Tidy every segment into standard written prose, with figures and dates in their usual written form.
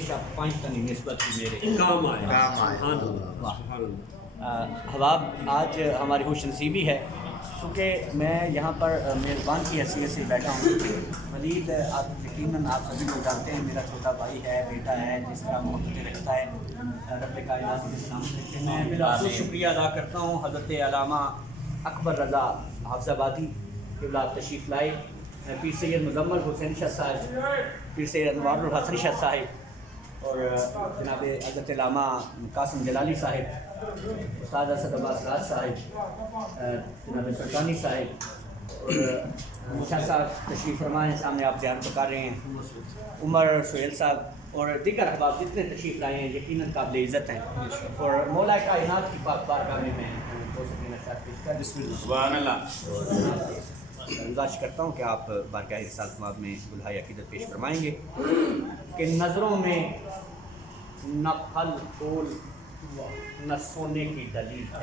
شب پانچ تنی نسبت کی میرے کام آئے سبحان اللہ۔ حباب آج ہماری خوش نصیبی ہے کیونکہ میں یہاں پر میزبان کی حیثیت سے بیٹھا ہوں۔ ولید آپ یقیناً آپ سبھی لوگ جانتے ہیں، میرا چھوٹا بھائی ہے، بیٹا ہے، جس طرح محبت رکھتا ہے رب کائنات کے سامنے۔ میں بالخصوص شکریہ ادا کرتا ہوں حضرت علامہ اکبر رضا حافظ آبادی کہ آپ تشریف لائے، پیر سید مزمل حسین شاہ صاحب، پیر سید انوار الحسن شاہ صاحب اور جناب حضرت علامہ قاسم جلالی صاحب، استاد اسد عباس راج صاحب، جناب سلطانی صاحب اور شاہ صاحب تشریف فرما ہیں، سامنے آپ زیارت کر رہے ہیں، عمر سہیل صاحب اور دیگر احباب جتنے تشریف لائے ہیں یقیناً قابل عزت ہیں اور مولا کائنات کی پاک بارگاہ میں دو سکینہ شاد پیش کر سبحان اللہ گزارش کرتا ہوں کہ آپ بارگاہ رسالت مآب میں گلہائے عقیدت پیش فرمائیں گے کہ نظروں میں نہ پھل پھول نہ سونے کی ڈلی ہے،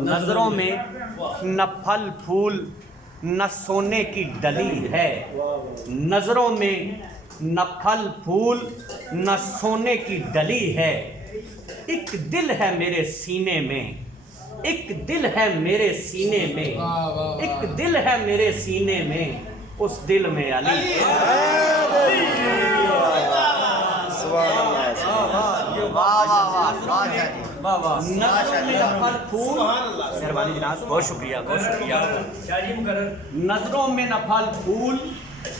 نظروں میں نہ پھل پھول نہ سونے کی ڈلی ہے، نظروں میں نہ پھل پھول نہ سونے کی ڈلی ہے، ایک دل ہے میرے سینے میں، ایک دل ہے میرے سینے میں، ایک دل ہے میرے سینے میں، اس دل میں علی مہربانی جناب، بہت شکریہ بہت شکریہ۔ نظروں میں نہ پھل پھول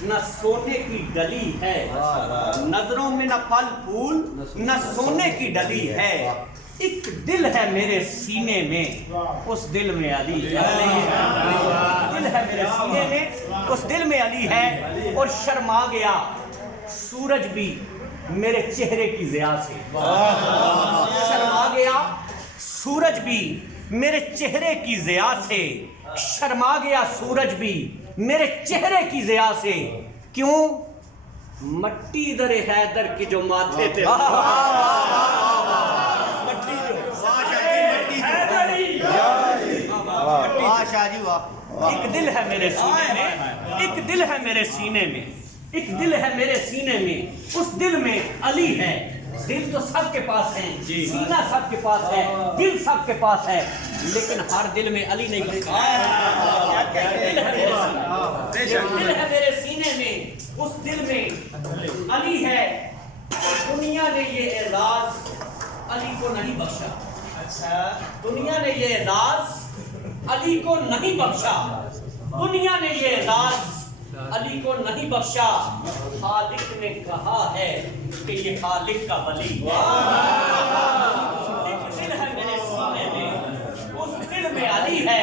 نہ سونے کی ڈلی ہے، نظروں میں نہ پھل پھول نہ سونے کی ڈلی ہے، ایک دل ہے میرے سینے میں، اس دل میں علی ہے، دل ہے میرے سینے میں، اس دل میں علی ہے، اور شرما گیا سورج بھی میرے چہرے کی ضیاء سے، شرما گیا سورج بھی میرے چہرے کی ضیاء سے، شرما گیا سورج بھی میرے چہرے کی ضیاء سے، کیوں؟ مٹی در حیدر کی جو ماتھے پہ ایک دل ہے میرے سینے میں، ایک دل ہے میرے سینے میں، ایک دل ہے میرے سینے میں، اس دل میں علی ہے۔ دل تو سب کے پاس ہے، سینہ سب کے پاس ہے، دل سب کے پاس ہے، لیکن ہر دل میں علی نہیں لکھا ہے۔ دل ہے میرے سینے میں، اس دل میں علی ہے۔ دنیا نے یہ اعزاز علی کو نہیں بخشا، دنیا نے یہ اعزاز علی کو نہیں بخشا، دنیا نے یہ اعزاز علی کو نہیں بخشا، خالق نے کہا ہے کہ یہ خالق کا ولی ہے۔ ایک دل ہے میرے سینے میں، اس دل میں علی ہے،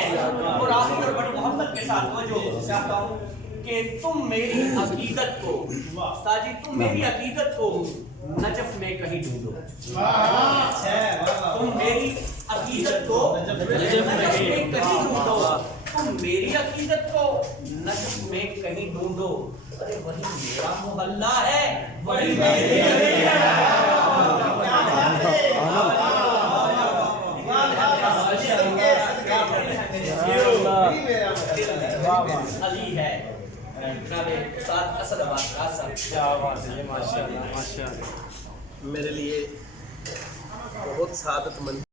اور آخر اور بڑی محبت کے ساتھ میں جو چاہتا ہوں کہ تم میری عقیدت کو، استاد جی تم میری عقیدت کو نجف میں کہیں ڈھونڈو، تم میری عقیدت کو نجف میں کہیں ڈھونڈو، تم میری عقیدت کو نجف میں کہیں ڈھونڈو، ارے وہی میرا محلہ ہے، وہی میری گلی ہے۔ علی ہے جناب استاد اسد عباس راج صاحب، کیا بات ہے، ماشاء اللہ ماشاء اللہ، میرے لیے بہت سعادت مند